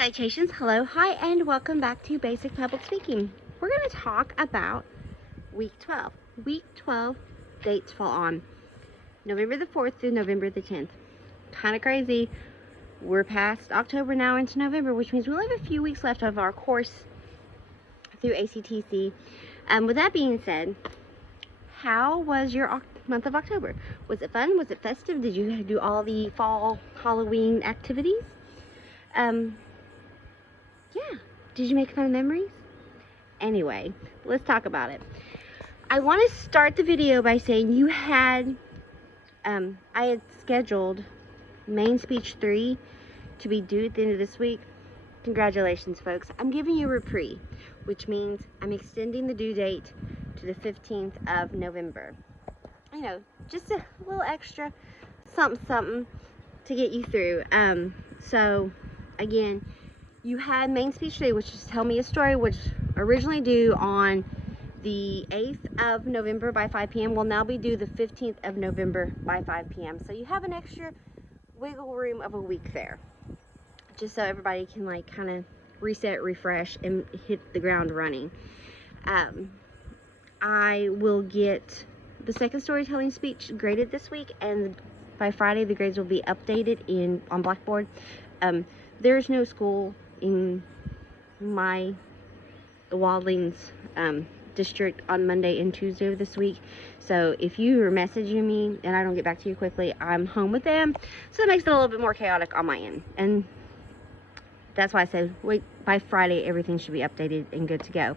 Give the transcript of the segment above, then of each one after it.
Citations, hello, hi, and welcome back to Basic Public Speaking. We're going to talk about week 12. Week 12 dates fall on November the 4th through November the 10th. Kind of crazy. We're past October now into November, which means we only have a few weeks left of our course through ACTC. With that being said, how was your month of October? Was it fun? Was it festive? Did you do all the fall Halloween activities? Yeah. Did you make fun memories? Anyway, let's talk about it. I want to start the video by saying you had, I had scheduled main speech 3 to be due at the end of this week. Congratulations, folks. I'm giving you a reprieve, which means I'm extending the due date to the 15th of November. You know, just a little extra something to get you through. So, again, you had main speech 3, which is Tell Me a Story, which originally due on the 8th of November by 5 p.m. will now be due the 15th of November by 5 p.m. So you have an extra wiggle room of a week there, just so everybody can like kind of reset, refresh, and hit the ground running. I will get the second storytelling speech graded this week, and by Friday the grades will be updated on Blackboard. There's no school in my Wildlings district on Monday and Tuesday of this week, so if you are messaging me and I don't get back to you quickly, I'm home with them, so it makes it a little bit more chaotic on my end, and that's why I said wait, by Friday everything should be updated and good to go.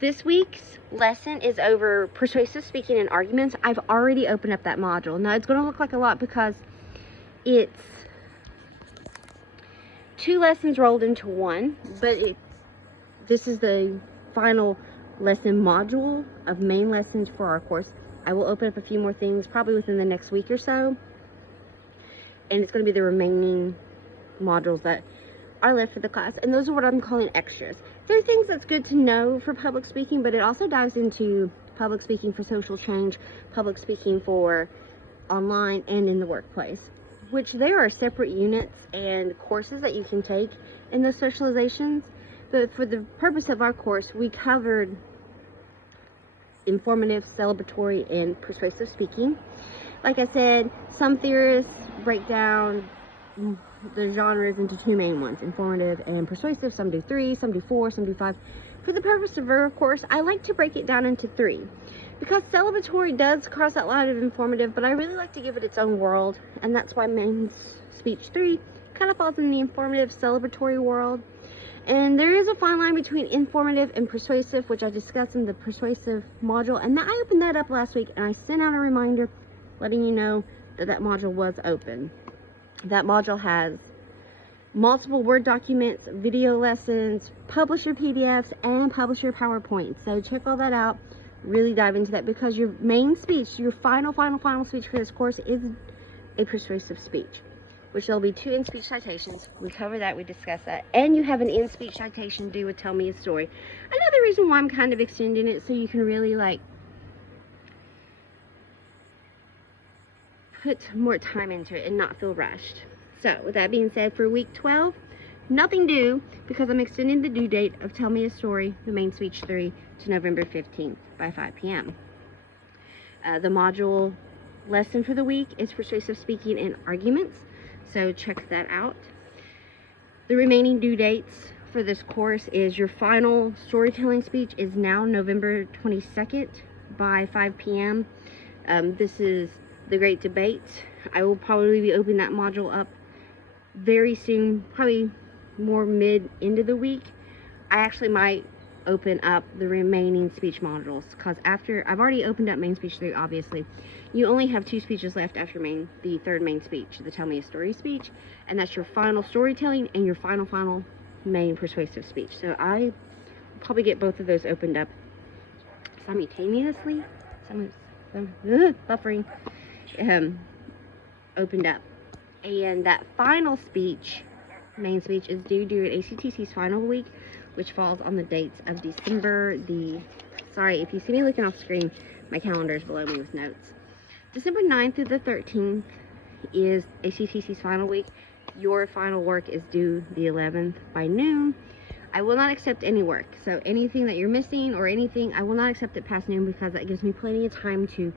This week's lesson is over persuasive speaking and arguments. I've already opened up that module. Now it's going to look like a lot because it's 2 lessons rolled into one, but this is the final lesson module of main lessons for our course. I will open up a few more things probably within the next week or so, and it's going to be the remaining modules that are left for the class, and those are what I'm calling extras. There are things that's good to know for public speaking, but it also dives into public speaking for social change, public speaking for online and in the workplace, which there are separate units and courses that you can take in those socializations. But for the purpose of our course, we covered informative, celebratory, and persuasive speaking. Like I said, some theorists break down the genres into 2 main ones, informative and persuasive. Some do 3, some do 4, some do 5. For the purpose of our course, I like to break it down into 3, because celebratory does cross that line of informative, but I really like to give it its own world, and that's why main speech 3 kind of falls in the informative, celebratory world. And there is a fine line between informative and persuasive, which I discussed in the persuasive module, and I opened that up last week, and I sent out a reminder letting you know that that module was open. That module has multiple Word documents, video lessons, publisher PDFs, and publisher PowerPoint. So check all that out. Really dive into that, because your main speech, your final speech for this course is a persuasive speech, which there'll be 2 in-speech citations. We cover that, we discuss that, and you have an in-speech citation due with Tell Me a Story. Another reason why I'm kind of extending it, so you can really like put more time into it and not feel rushed. So with that being said, for week 12, nothing due, because I'm extending the due date of Tell Me a Story, the main speech 3, to November 15th by 5 p.m. The module lesson for the week is persuasive speaking and arguments, so check that out. The remaining due dates for this course is your final storytelling speech is now November 22nd by 5 p.m. This is the Great Debate. I will probably be opening that module up very soon, probably more end of the week. I actually might open up the remaining speech modules, because after I've already opened up main speech 3, obviously you only have 2 speeches left after the third main speech, the Tell Me a Story speech, and that's your final storytelling and your final main persuasive speech. So I will probably get both of those opened up simultaneously. Buffering. Opened up, and that final speech, main speech, is due during ACTC's final week, which falls on the dates of December sorry if you see me looking off screen, my calendar is below me with notes. December 9th through the 13th is ACTC's final week. your final work is due the 11th by noon. I will not accept any work. So anything that you're missing or anything, I will not accept it past noon, because that gives me plenty of time to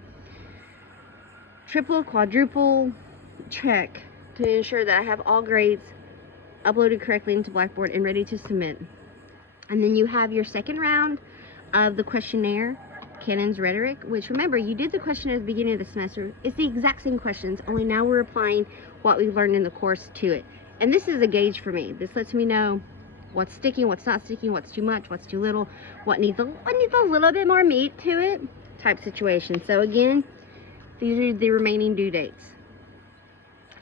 triple, quadruple check to ensure that I have all grades uploaded correctly into Blackboard and ready to submit. And then you have your second round of the questionnaire, Cannon's Rhetoric, which, remember, you did the question at the beginning of the semester. It's the exact same questions, only now we're applying what we've learned in the course to it. And this is a gauge for me. This lets me know what's sticking, what's not sticking, what's too much, what's too little, what needs a little bit more meat to it type situation. So again, these are the remaining due dates.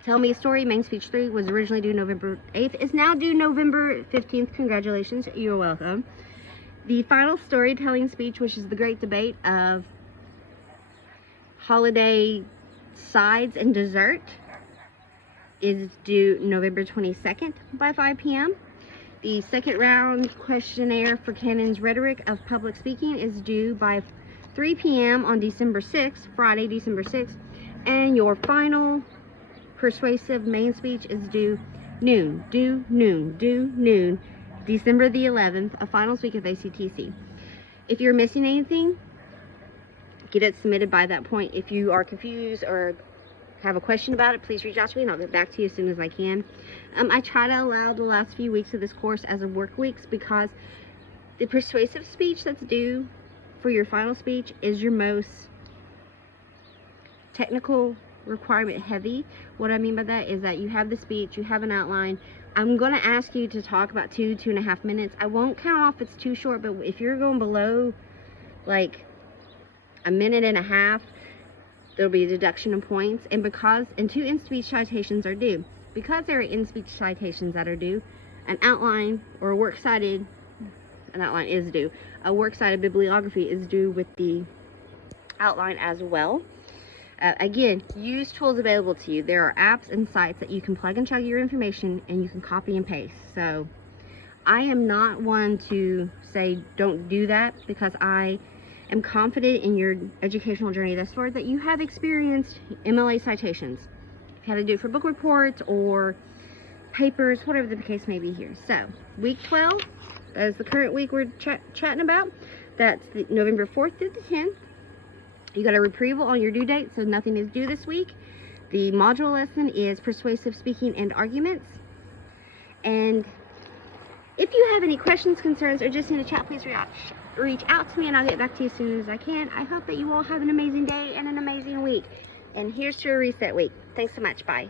Tell Me a Story, Main Speech 3, was originally due November 8th. It's now due November 15th. Congratulations. You're welcome. The final storytelling speech, which is the great debate of holiday sides and dessert, is due November 22nd by 5 p.m. The second round questionnaire for Cannon's Rhetoric of Public Speaking is due by 3 p.m. on December 6th, Friday, December 6th. And your final persuasive main speech is due noon, December the 11th, a finals week of ACTC. If you're missing anything, get it submitted by that point. If you are confused or have a question about it, please reach out to me and I'll get back to you as soon as I can. I try to allow the last few weeks of this course as work weeks, because the persuasive speech that's due for your final speech is your most technical requirement heavy. What I mean by that is that you have the speech, you have an outline. I'm going to ask you to talk about 2.5 minutes. I won't count off if it's too short, but if you're going below like 1.5 minutes, there'll be a deduction of points. And two in-speech citations are due. Because there are in-speech citations that are due, an outline or a works cited, an outline is due. A works cited bibliography is due with the outline as well. Again, use tools available to you. There are apps and sites that you can plug and chug your information and you can copy and paste. So I am not one to say don't do that, because I am confident in your educational journey thus far that you have experienced MLA citations. You've had to do it for book reports or papers, whatever the case may be here. So week 12 is the current week we're chatting about. That's the November 4th through the 10th. You got a reprieval on your due date, so nothing is due this week. The module lesson is Persuasive Speaking and Arguments. And if you have any questions, concerns, or just need to chat, please reach out to me and I'll get back to you as soon as I can. I hope that you all have an amazing day and an amazing week. And here's to a reset week. Thanks so much. Bye.